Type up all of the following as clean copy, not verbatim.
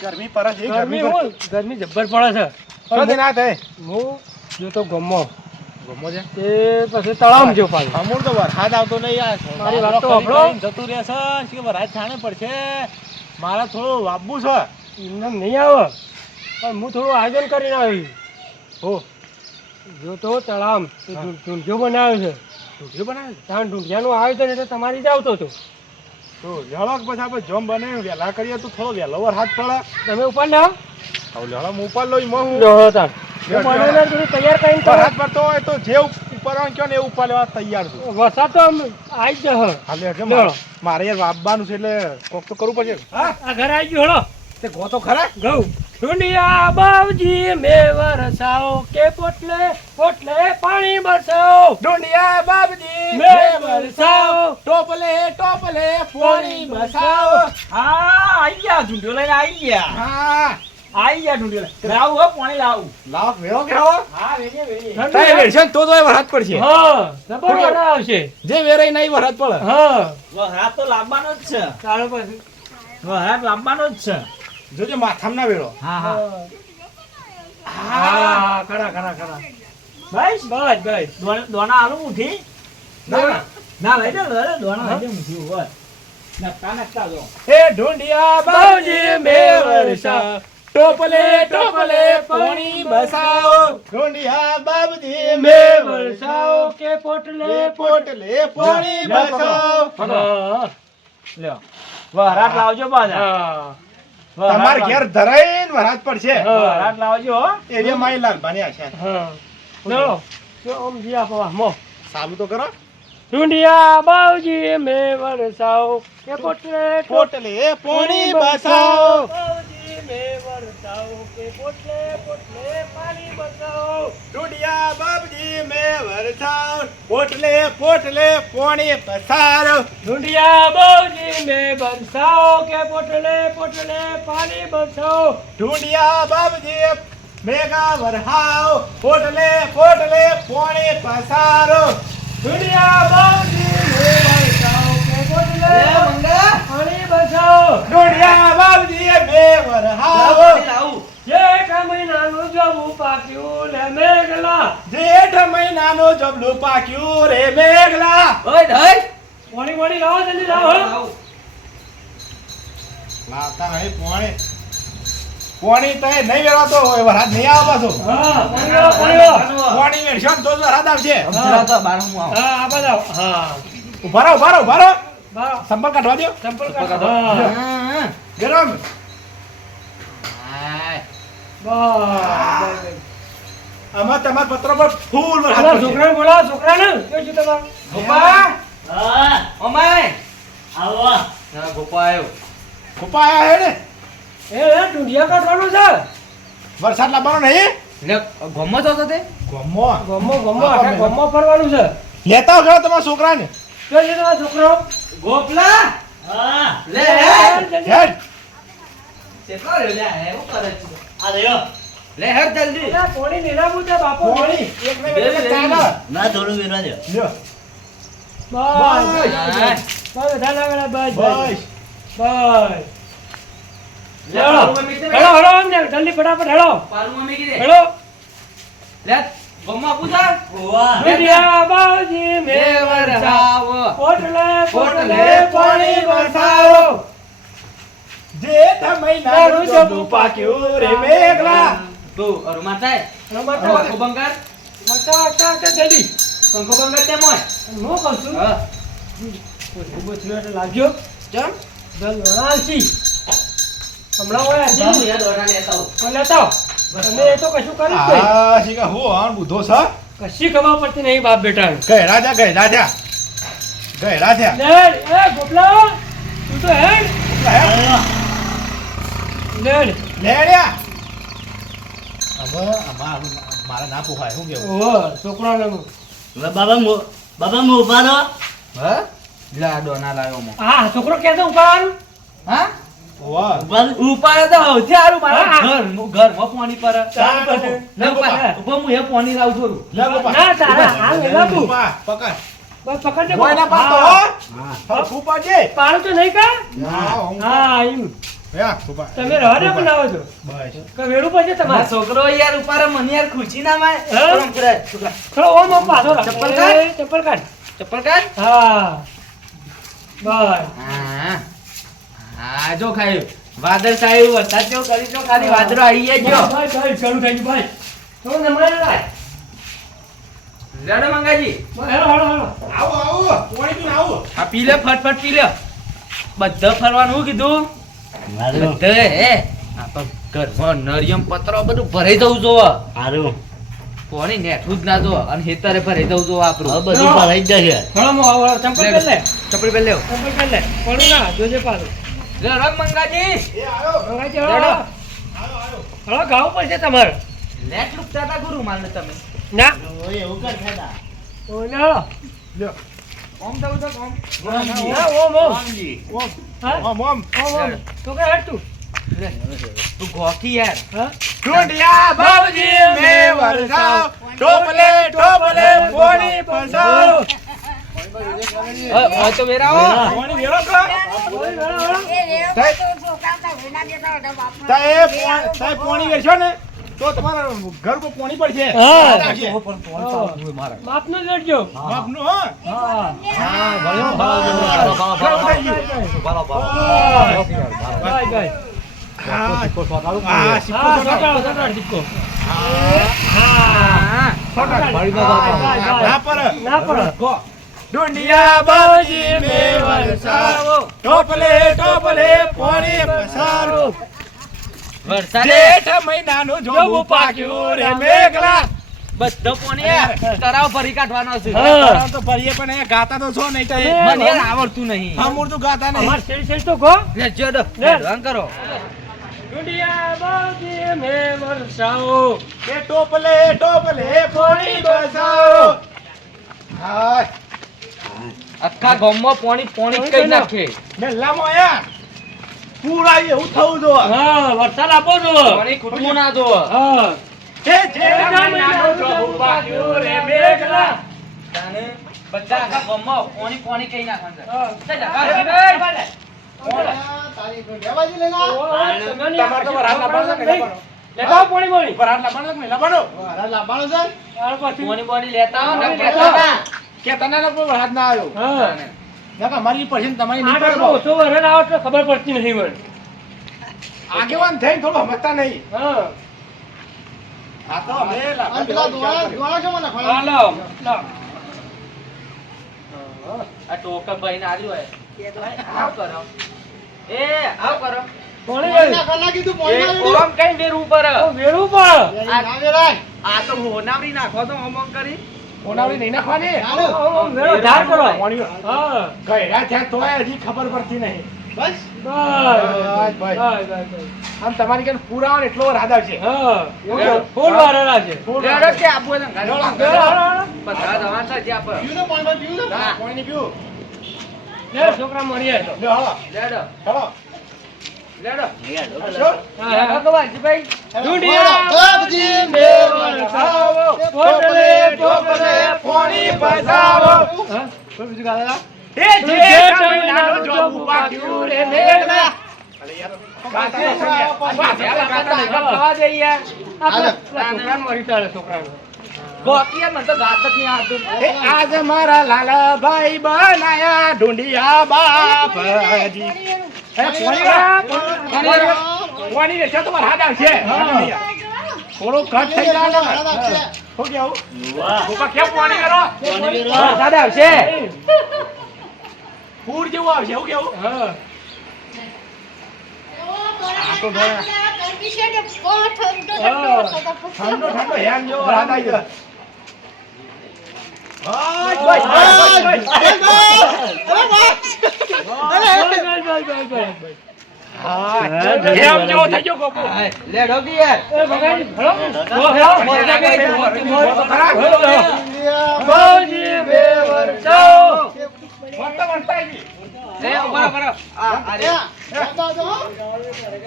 ગરમી પડે છે ગરમી જબ્બર પડે છે શું ના થાય હું જો તો ગમો છે તે પછી તળાવ જો પાછું અમૂળ તો વરસાદ આવતો નહીં યાર મારી વાત તો સાંભળો. જતું રહેશે કે વરસાદ છાણે પડશે મારે થોડું વાપવું છે એમને નહીં આવે પણ હું થોડું આયોજન કરીને આવી હો જો તો તળાવ ઢૂંઢ્યો બનાવ્યો છે ઢોકળી બનાવે ત્યાં ઢૂંઢિયાનું આયોજન એટલે તમારી જ આવતો હતો તો લેળો પછી આપણે જોમ બને વહેલા કરીએ તો થોડો વહેલો વરસાદ પડે તમે ઉપર ના હવે લેળો હું ઉપર લઈ હું તાર બનાવીને થોડું તૈયાર કરીને તો વરસાદ પડતો હોય તો જે ઉપર આવે કયો ને એ ઉપર લેવા તૈયાર છું વરસાદ તો આમ આવી જ જશે હાલે એટલે લેળો. મારે યાર વાપવાનું છે એટલે કોક તો કરવું પડશે હા આ ઘર આવી ગયો હળો તે ગો તો ખરા ઘઉં ઢૂંઢિયા બાવજી મે વરસાવો કે પોટલે પોટલે પાણી બરસાવો ડોંડિયા બાબજી મે વરસાવો ટોપલે ટોપલે પાણી બસાવો હા આઈ ગયા ઢૂંઢ્યો લઈને આઈ ગયા હા આઈ ગયા ઢૂંઢ્યો લઈને લાવું હો પાણી લાવું લાવ વેળો કે આવો હા વેજે વેજે તાય વેરશન તો વરસાદ પડશે હા જબર વરસાદ આવશે જે વેરાઈ નહીં વરસાદ પડે હા વરસાદ તો લાવવાનો જ છે ચાલો પછી વરસાદ લાવવાનો જ છે જોજે માથામાં ના વેળો હા હા ખરા ખરા ખરા બસ બસ દોણા આલું ઉઠી ના ના લઈ દે દોણા લઈ દે ઉઠી હોય નકતા નકતા જો હે ઢોંડિયા બાવજી મે વરસાવ ટોપલે ટોપલે પાણી બસાવો ઢોંડિયા બાવજી મે વરસાવ કે પોટલે પોટલે પાણી બસાવો હા લ્યો વરસાદ લાવજો પાછા હા તમાર ઘેર ધરાઈને વરસાદ પડશે વરસાદ લાવજો હો એરિયા માઈ લાલ બની આશા હા ચલો જો ઓમ જી આપો મો ચાલુ તો કરો ઢૂંઢિયા બાવજી મે વરસાવો કે પોટલે પોટલે પાણી બસાવો બાવજી મે વરસાવો કે પોટલે પોટલે પાણી બરસાવો ઢોંડિયા બાવજી મે વરસાવ પોટલે પોટલે પાણી બસાવો ઢૂંઢિયા બાવજી મે વરસાવો કે પોટલે પોટલે પાણી બરસાવો ઢૂંડિયા બાબજી મેઘા વરહાવ પોટલે પોટલે પોણે પસારો ઢૂંઢિયા બાવજી મે વરસાવો કે પોટલે પાણી બરસાવો ઢૂંડિયા બાબજી મે વરહાવ લાવું જેઠ મહિનાનું જવું પાક્યું લે મેઘલા જેઠ મહિનાનો જબલું પાક્યું રે મેઘલા ઓય ઢઈ પાણી વાણી લાવો જલ્દી લાવો લાવતા નહીં પોણી તો નહીં વેળાતો હોય વરસાદ નહીં આવે પાછો હા પાણી લાવો પાણી લાવો પોણી વેળશો ને તો જ વરસાદ આવશે સમજરા તો બાર હું આવું હા આ બધા હા ઉભા રહો ઉભા રહો ઉભા રહો બા સંપર્ક કાઢવા દો ચંપલ કાઢો હા ગરમ બસ આમાં તમારા પત્ર પર ફૂલ વરસાદ આલા પડશે. છોકરાને બોલાવો છોકરાને કેવું છે તમારું ગોપા હા ઓમાય આવો ગોપા આયા હે ને એ ઢૂંઢિયા કાઢવાનું છે વરસાદ લાવવાનો નહીં ગમો તો તે ગમો ગમો આખા ગમો ફરવાનું છે લેતા આવો ખરા તમારા છોકરાને કેવું છે તમારો છોકરો ગોપલા હા લે હેડ કેટલો રે લે એવું કરે છે આ દેયો લે હેડ જલ્દી એ પોણી નીલાવું છે બાપુ પોણી એક ને બે ચાલે ના થોડું વેરવા દે લ્યો બસ બસ. બસ ધાલા વેળા બસ બસ બસ હેડો હેડો હેડો અમને જલ્દી ફટાફટ હેડો પાલુ મમ્મી કીધે હેડો લે ગમવા પૂછા ઓવા ઢૂંઢિયા બાવજી મે વરસાવો પોટલે પોટલે પાણી બરસાવો જેઠ મહિનાનું જબલું પાક્યું રે મેઘલા તો અરુમા થાય રમતો પંખો બંગાર વાટા જલ્દી પંખો બંગાર તે મોય હું કહું છું હા ઉભો થયો એટલે લાગ્યો ચમ દલ વણાલસી હમણાં હોય હું હજી યાદ ઓડા લેતા આવું પણ લેતા આવો. અને એ તો કશું કર્યું જ નહીં. આ શીખા હું આણ બુધો છે કશી ખબર પડતી નહીં બાપ બેટા ગયડા થયા લેડ એ ગોપલા તું તો હેડ લેડ લેડ્યા હવે મારા ના પોહાય શું કેવું ઓહો છોકરાને બાબા મો ઉભા રહો હા લા ડોના લાયો મો હા છોકરો કેતો ઉપાડવાનું હા વાહ ઉપાડે તો હવથી હારું મારા હા. ઘર માં પાણી પર ચાલ પછી. લે ઉભા હું એ પાણી લાવું છું લે ગોપા ના તારા હાલ વેલા તું ગોપા પકડ બસ પકડ દે કોઈ ના પાડતો હો હા. હરખું પાડજે પાડું તો નહીં કા ના હું હા એમ યા સુપા તમે રહો ને બનાવો છો બસ કે વેડું પડશે મારો તમારે છોકરો યાર ઉપારે મને યાર ખુશી ના માય હા? પરમ કરે છોકરા ખરો ઓમ ઓમ પાછો રાખ. ચપ્પલ કાઢ. એ, ચપ્પલ કાઢ ચપ્પલ કાઢ હા બસ હા હા જો ખાયું વાદળ સાહેબ વરસાદ કેવો કરી જો ખાલી વાદળો આવી ગયો ભાઈ ભાઈ ચાલુ થઈ ગયું ભાઈ તો નમાય લાય લેડો મંગાજી હેલો હેલો હેલો આવો આવો પોણી પીને આવો આ પી લે ફટફટ પી લે બધા ફરવાનું કીધું બધે હે આ તો ઘરમાં નરિયમ પત્રો બધું ભરાઈ દઉં જો હારું કોણી નેઠું જ ના જો અને હેતરે ભરાઈ દઉં જો આપણું હવે બધું ભરાઈ જ જશે હેલો મો આવો ચંપલ પહેર લે ચપડી પહેર લેવો ચંપલ પહેર લે પડું ના જોજે પાછું લેડો મંગાજી એ આવ્યો મંગાઈ લેડો. હેલો આવ્યો હેલો ગાવું પડશે તમારે લેટ લુકતા તા ગુરુ માલ તમે ના એવું કર ખેડા ઓ ના લ્યો ઓમ દઉં તો ઓમ ના ઓમ ઓમ ઓમ હા ઓમ ઓમ ઓમ ઓમ તો કે હટ તું તું ગોકી યાર હા ઢૂંઢિયા બાબજી મે વરસાવ ટોપલે ટોપલે પોણી પસાવ હોય તો વેરાવો પોણી વેરો કો સાહેબ પોણી વેરશો ને તો તમારા ઘર પર પોણી પડશે હા. રાખજે. માપનો જ લેજો બાપનું, હા હા હા ભલે બાય બાય હા સિક્કો હા સોટાડો. સટાડો સટાડ સિક્કો હા સટાડ ના પર ના પડે ઢૂંઢિયા બાબજી મે વરસાવ ટોપલે ટોપલે પોણી પસારો વરસાદે જેઠ મહિનાનું જોબું પાક્યું રે મેઘલા બધો પોણી તરાવ ભરી કાઢવાનો છે હા. તરાવ તો ભરીએ પણ અહીંયા ગાતા તો છો નહીં તો એ. મને યાર આવડતું નહીં હા મૂળતું ગાતા નહીં અમાર શેર શેર તો ગો લે જોડો લે. એડવાન્સ કરો દુનિયા બાજી મે વરસાવો એ ટોપલે ટોપલે પોણી બસાવો હા આખા ગામમાં પોણી પોણી જ કઈ નાખે મેલ્લામાં આયા પૂરા એવું થવું જો હા વરસાદ આપો છો પોણી ખૂટવું ના જો હા એ જેઠ મહિનાનું જોબું પાક્યું રે મેઘલા તાને બધા આખા ગામમાં પોણી પોણી કઈ નાખવાનું હા. છે જગા તમારે તો વરસાદ લાવવાનો છે કે લાવવાનો? લેતા પોણી પોણી વરસાદ લાવવાનો છે કે નહીં લાવવાનો? ત્યાર પછી પોણી બોડી લેતા હો ને કહેતા હતા. કે તને લોકો વરસાદ ના આવ્યો હા નકર અમારી પડશે ને તમારી નહીં આટલો પડે ઓછો વરસાદ આવે તો ખબર પડતી નથી મને આગેવાન થઈને થોડું સમજતા નહીં હા આ તો અમે લાવવા દેવા હા લાવ લાવ આ ટોકન ભાઈને આલ્યું હોય આવ કરો એ આવ કરો પોણી એ ઓમ કઈ બેર ઉપર વેરું પણ આ તો હોનાવરી નાખો તો ઓમ ઓમ કરી ઓનાવડી નહીં નાખવાની વેરો ધાર કરો પાણી હા ગયડા થયા તોય હજી ખબર પડતી નહીં બસ બસ, બસ. બસ આમ તમારી કાન પૂરા આવે ને એટલો વરસાદ આવશે હા ફૂલ વારેલા છે લેડો કે આપો ને લેડો, લેડો. બધા જવાન છે જ્યાં પર ના, કોઈ નહીં પીવું. લે છોકરા મળી આવ્યો લ્યો, હાલો. લેડો હાલો. લેડો શું? હા હા ભાઈ દુનિયા બાજી મે વરસાવો ટોપલે ટોપલે પોણી પસાવો. હા શું બીજું ગાતા હતા? એ જેઠ મહિનાનું જોબું પાક્યું રે મેઘલા. અરે યાર, ગાતા નહીં, ગાતા નહીં. ખાવા દે યાર છોકરા મરી ચાલે છોકરા ગોકી મને તો ગાત જ નહીં આવતું એ આજ મારા લાલાભાઈ બનાયા ઢૂંઢિયા બાપજી. એ પોણી વેચો તો વરસાદ આવશે. થોડું ઘટ થઈ જાય ને. શું કેવું? ભૂપા કેમ પોણી કરો? વરસાદ આવશે પૂર જેવું આવશે એવું કેવું? હા ઠંડો ઠંડો હેમ જેવો વરસાદ આવી ગયો. હેમ જેવો થઈ ગયો ગોપુ. લેડો કે યાર એ ભગાઈ હળો બાજી બે વરસાવો વરસાદ વરસાદ ગઈ. એ બરાબર આ રે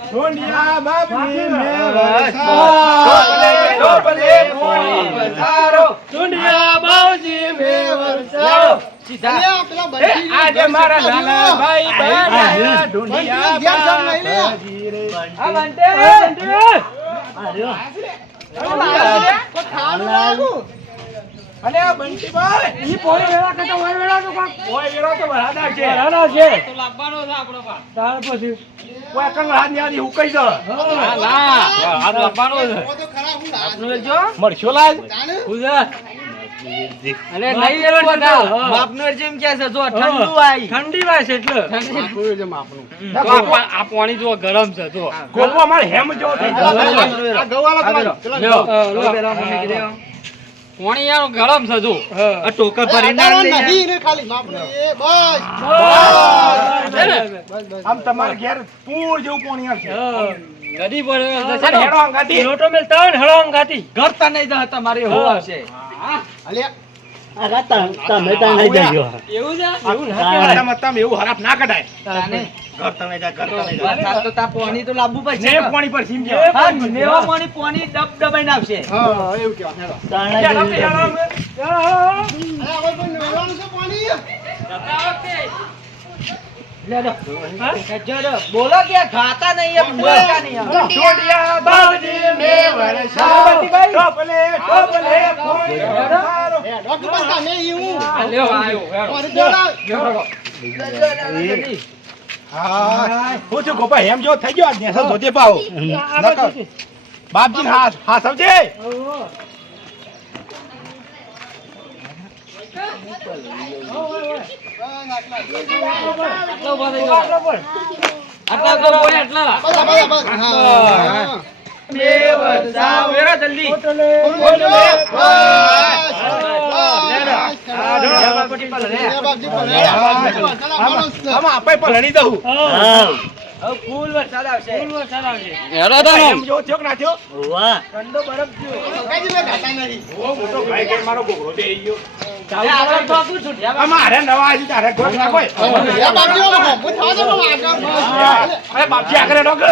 ઢૂંઢિયા બાપજી મે વરસાદ. ટોપલે ટોપલે પોણી પસારો. દુનિયા બાજી મે વરસાવો સીધા એ આજે મારા લાલાભાઈ બનાયા ઢોંઢિયા બાપજી રે. આ બંટે બંટે અલે આ બંટીભાઈ ઈ પોઈ વેળા કરતા ઓય વેળા તો કાક ઓય વેરો તો ભરાડા છે. રાણા છે તો લાવવાનો છે આપણો પા તાર પછી ઓય કંગળા ની આદી હુકાઈ જા. હા ના હાથ લાવવાનો છે આપનું જો મળશો લાજ ઉજા અલે નહીં લેવો બધા માપનો જેમ કે છે જો ઠંડુ આઈ ઠંડી વાય છે એટલે તો આ પાણી જો ગરમ છે જો ગોપો માર હેમ જો થઈ ગયો. આ ગવાલા લ્યો પેલા મને કીધે પાણી યાર ગરમ છે જો આ ટોકર ભરી ના લે આમ તમારે ઘેર પૂર જેવું પાણી આવશે. નદી પર અરે હેડો અંગાતી. લોટો મેલ તાણ હળંગ ગાતી ઘર તા નહીં જા તમારે એવું આવશે તમે ત્યાં નહીં જજો. એવું છે એવું ના કહેવાય. મતમ એવું હરાપ ના કઢાય. તાને ઘર તમે જા ઘર તમે જા. વરસાદ તો તા પાણી તો લાવવું પડશે ને પાણી પર સીમ જાય. હા નેવા પાણી દબ દબાઈને આવશે તાણા હેડો, જજો. બોલો કે ખાતા નહીં એમ બોલતા નહીં એમ. ઢોંઢિયા બાપજી મેં વરસાવ. ટોપલે ટોપલે કોઈ મારો. લ્યો આયો હા હું છું ગોપા હેમ જો થઈ ગયો ને સૌ જોજે પાવ બાપજી હા સમજે. આટલા કરો હોય આટલા બે વરસાવ વેરા જલ્દી આમાં આપણે પલણી દઉં. હા. હવે ફૂલ વરસાદ આવશે હેમ જો થયો કે ના થયો? વાહ. ઠંડો બરફ થયો ઓ મોટો ભાઈ કે મારો ગોગરો દે ગયો. આગળ તો આપું છું ઢ્યા આમાં હારે નવા આવી તારે ગોળ ના કોઈ. અરે બાપજી આગળ હેડો કે.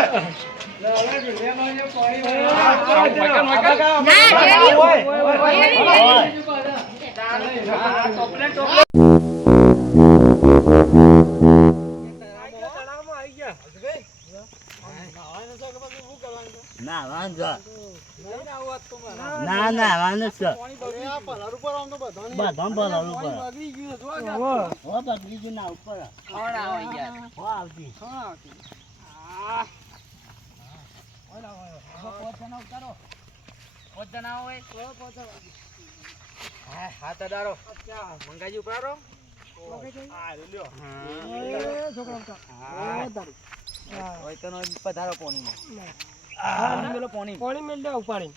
ના વાંધો. ના વાંધો છે. બધા ભલા ઉપર. હો બગડી ગયું ના ઉપર. હો આવતી. હાથ અડારો મંગાજી ઉપરારો હોય તો પધારો પાણીમાં પાણી મેલ દે ઉપાડી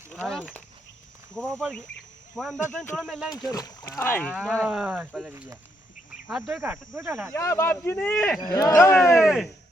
ગોવા ઉપાડી મોય અંદર થઈને થોડો મેલ લાઈન ચલો હાથ ધોઈ કાઢ હાથ બાપજી ની જય.